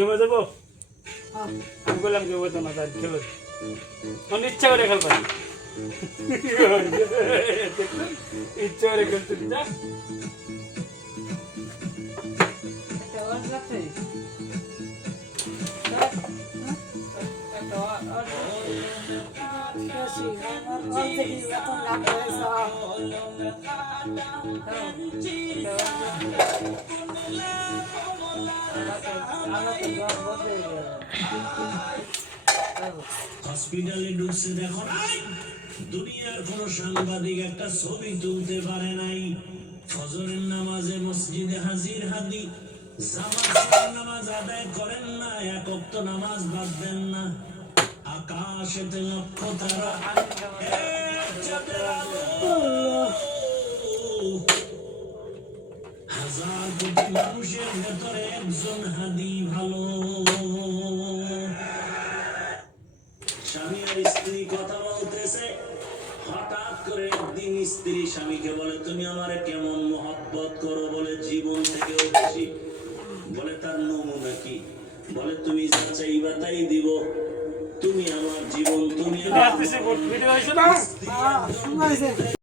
গেমে যাবো আমি বললাম গেমে তো না তার খেলো মানে ইচ্ছা করে খেলবা ইচ্ছা করে খেলতে যা হসপিটালে ঢুকছে দেখো নাই দুনিয়ার কোন সাংবাদিক একটা ছবি তুলতে পারে নাই ফজরের নামাজে মসজিদে হাজির হাদি জামাতের নামাজ আদায় করেন না এক ওয়াক্ত নামাজ বাদ দেন না আকাশেতে লক্ষ তারা চাঁদের আলো হাজার কোটি মানুষের ভেতরে একজন হাদি ভালো স্বামী আর স্ত্রী কথা বলতেছে হঠাৎ করে একদিন স্ত্রী স্বামীকে বলে তুমি আমারে কেমন মহব্বত করো বলে জীবন থেকেও বেশি বলে তার নমুনা কি বলে তুমি যা চাইবা তাই দিব তুমি আমার জীবন তুমি আমার